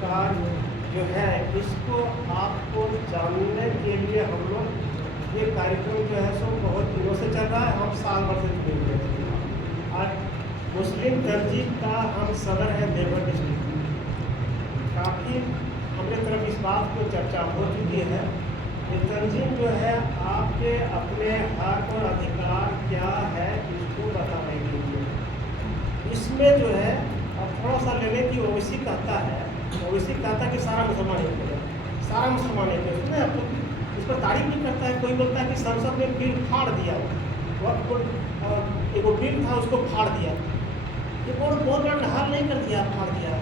अधिकार जो है इसको आपको जानने के लिए हम लोग ये कार्यक्रम जो है सो बहुत दिनों से चल रहा है, हम साल भर से जुड़े हुए हैं। आज मुस्लिम तहजीब का हम सदर है देवघर डिस्ट्रिक्ट। काफ़ी हमारे तरफ इस बात को चर्चा हो चुकी है। ये तंजीम जो है आपके अपने हक और अधिकार क्या है इसको बताने के लिए, इसमें जो है अब थोड़ा सा लेने की ओवैसी कहता है, ओवैसी कहता है कि सारा मुसलमान एक है, सारा मुसलमान एक है। उसमें आप इस पर तारीफ भी करता है। कोई बोलता है कि संसद में बिल फाड़ दिया, एक बिल था उसको फाड़ दिया। ये बहुत बड़ा हल नहीं कर दिया, फाड़ दिया।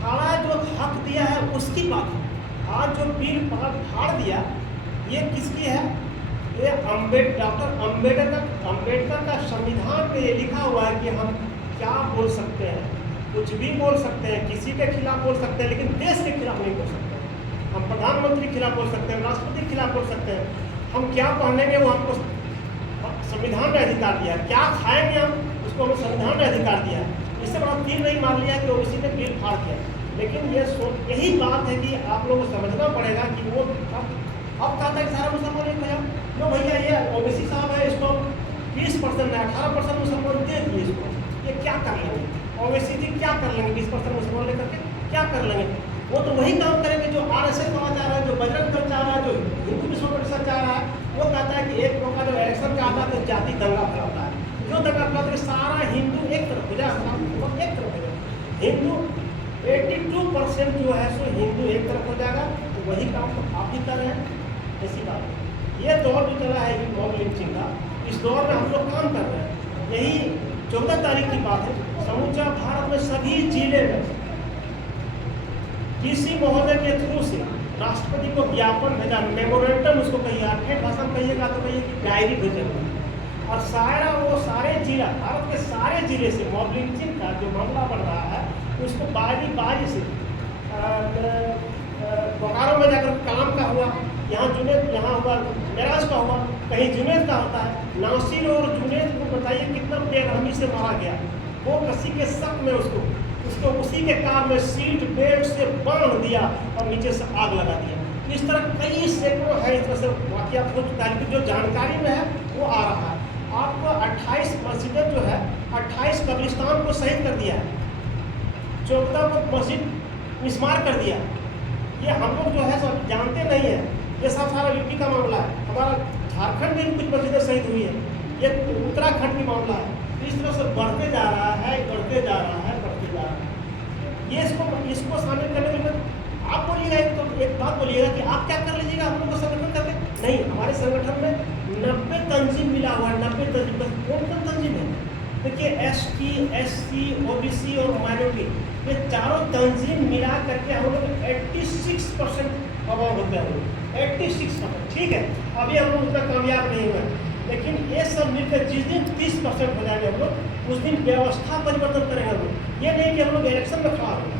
फाड़ा जो हक दिया है उसकी बात है। आज जो बिल फाड़ दिया ये किसकी है? ये डॉक्टर अम्बेडकर का संविधान में ये लिखा हुआ है कि हम क्या बोल सकते हैं, कुछ भी बोल सकते हैं, किसी के खिलाफ बोल सकते हैं, लेकिन देश के खिलाफ नहीं बोल सकते हैं। हम प्रधानमंत्री के खिलाफ बोल सकते हैं, राष्ट्रपति के खिलाफ बोल सकते हैं। हम क्या पहनेंगे वो हमको संविधान ने अधिकार दिया, क्या खाएंगे हम उसको हमें संविधान ने अधिकार दिया। इससे बड़ा तीर नहीं मार लिया कि ओबीसी ने बिल फाड़ दिया। लेकिन ये यही बात है कि आप लोगों को समझना पड़ेगा कि वो अब कहता है कि सारा मुसलमान एक है। लो भैया ये ओबीसी साहब है, इसको 20% में 18% मुसलमान दे दिए इसको, ये क्या कर लेंगे? ओबीसी जी क्या कर लेंगे? 20% मुसलमान लेकर के क्या कर लेंगे? वो तो वही काम करेंगे जो आरएसएस चाह रहा है, जो बजरंग दल चाह रहा है, जो हिंदू विश्व परिषद चाह रहा है। वो कहता है कि एक मौका जब इलेक्शन का आता है तो जाति दंगा फैलाता है। जो दंगा फैलाता है सारा हिंदू एक तरफ हो जाए, एक तरफ हो जाए। हिंदू 82% जो है सो हिंदू एक तरफ हो जाएगा। तो वही काम तो आप ही कर रहे हैं, ऐसी बात है। ये दौर जो चला है मॉब लिंचिंग का, इस दौर में हम लोग काम कर रहे हैं। यही 14 तारीख की बात है, समूचा भारत में सभी जिले में किसी महोदय के थ्रू से राष्ट्रपति को ज्ञापन भेजा, मेमोरेंडम उसको कहिए, 8वें भाषा में कहिएगा तो कहिए कि डायरी भेजेगा। और सारा वो सारे जिला, भारत के सारे जिले से मॉब लिंचिंग का जो मामला बढ़ रहा है उसको बारी से बोकारो में जाकर काम का हुआ, यहाँ जुनेद, यहाँ हुआ मेराज का हुआ, कहीं जुनेद का होता है। नासिर और जुनेद को बताइए कितना बेरहमी से मारा गया। वो किसी के शक में उसको उसी के कार में सीट बेल्ट से बांध दिया और नीचे से आग लगा दिया। इस तरह कई सैकड़ों है, इस तरह से वाक़यात हो चुका है। लेकिन जो जानकारी में है वो आ रहा है। आपको 28 मस्जिदें जो है 28 कब्रिस्तान को शहीद कर दिया है, 14 को मस्जिद मिसमार कर दिया। ये हम लोग जो है सब जानते नहीं है। ये सब सारा यूपी का मामला है। हमारा झारखंड में भी कुछ मस्जिदें शहीद हुई है, ये उत्तराखंड की मामला है। इस तरह से बढ़ते जा रहा है, बढ़ते जा रहा है, बढ़ते जा रहा है। ये इसको शामिल करने के लिए आप बोलिएगा, तो एक बात बोलिएगा कि आप क्या कर लीजिएगा हम लोग को संगठन करके। नहीं, हमारे संगठन में 90 तंजीम मिला हुआ है। 90 तंजीम कौन तंजीम है? देखिए ST, SC, OBC और माइनॉरिटी, ये चारों तंजीम मिला करके हम लोग 86% अवार्ड होते हैं। 86%, ठीक है। अभी हम लोग उतना कामयाब नहीं हुए, लेकिन ये सब मिलकर जिस दिन 30% हो जाएंगे हम लोग, उस दिन व्यवस्था परिवर्तन करेंगे हम लोग। ये नहीं कि हम लोग इलेक्शन में खड़ा होंगे,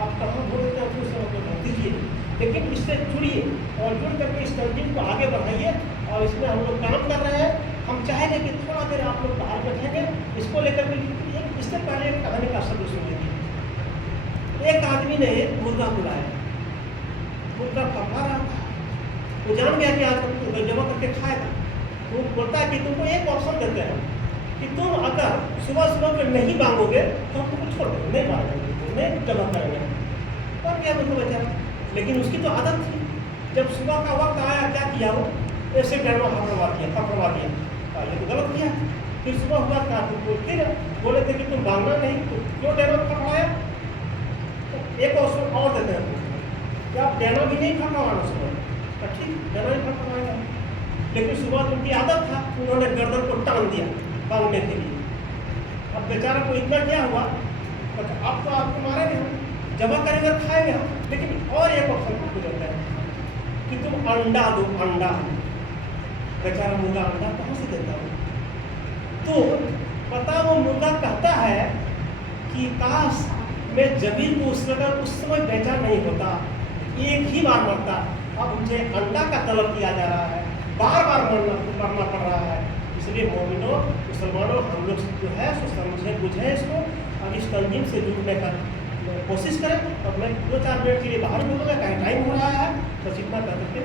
आप कहाँ वोट देते हैं उससे मतलब दीजिए, लेकिन इससे जुड़िए और जुड़ करके इस तंजीम को आगे बढ़ाइए। और इसमें हम लोग काम कर रहे हैं। हम चाहेंगे कि थोड़ा देर आप लोग बाहर बैठेंगे, इसको लेकर के इससे पहले एक कहानी का शब्द सुन लीजिए। एक आदमी ने मुर्गा बुलाया, मुर्गा पका रहा था, वो जान गया कि आज जमा करके खाएगा। वो बोलता है कि तुमको एक ऑप्शन देते हैं कि तुम अगर सुबह में नहीं मांगोगे तो हम तुमको छोड़ देंगे, नहीं मांगेंगे, नहीं जमा करेंगे। तब क्या मतलब बेचारा, लेकिन उसकी तो आदत थी। जब सुबह का वक्त आया, क्या किया वो ऐसे डरवा फटवा दिया। ये तो गलत किया। फिर सुबह हुआ था तो बोलते ना, बोले थे कि तुम मांगना नहीं, तो क्यों डरवा फटवाया? तो एक ऑप्शन और देते हैं कि आप डरवा भी नहीं फटवाना सुबह, तो ठीक डरवा ही फटवाएगा। लेकिन सुबह उनकी आदत था, उन्होंने गर्दन को टांग दिया मांगने के लिए। अब बेचारा को इतना क्या हुआ, अब तो आपको मारेंगे हम, जमा करेंगे खाएंगे हम। लेकिन और एक ऑप्शन आपको देता है कि तुम अंडा दो, अंडा। बेचारा मुर्गा अंडा कहाँ से देता हो? तो पता वो मुर्गा कहता है कि काश मैं जमीन को उस समय बेचा नहीं होता, एक ही बार मरता। अब मुझे अंडा का तलब किया जा रहा है, बार बार मरना पड़ रहा है। इसलिए मोमिनों, मुसलमानों, हम लोग जो है सो समझें बुझें इसको। अब इस तंजीम से जुड़ने का कोशिश करें, और मैं 2-4 मिनट के लिए बाहर बोलूँगा, कहीं टाइम हो रहा है, बस इतना कह करके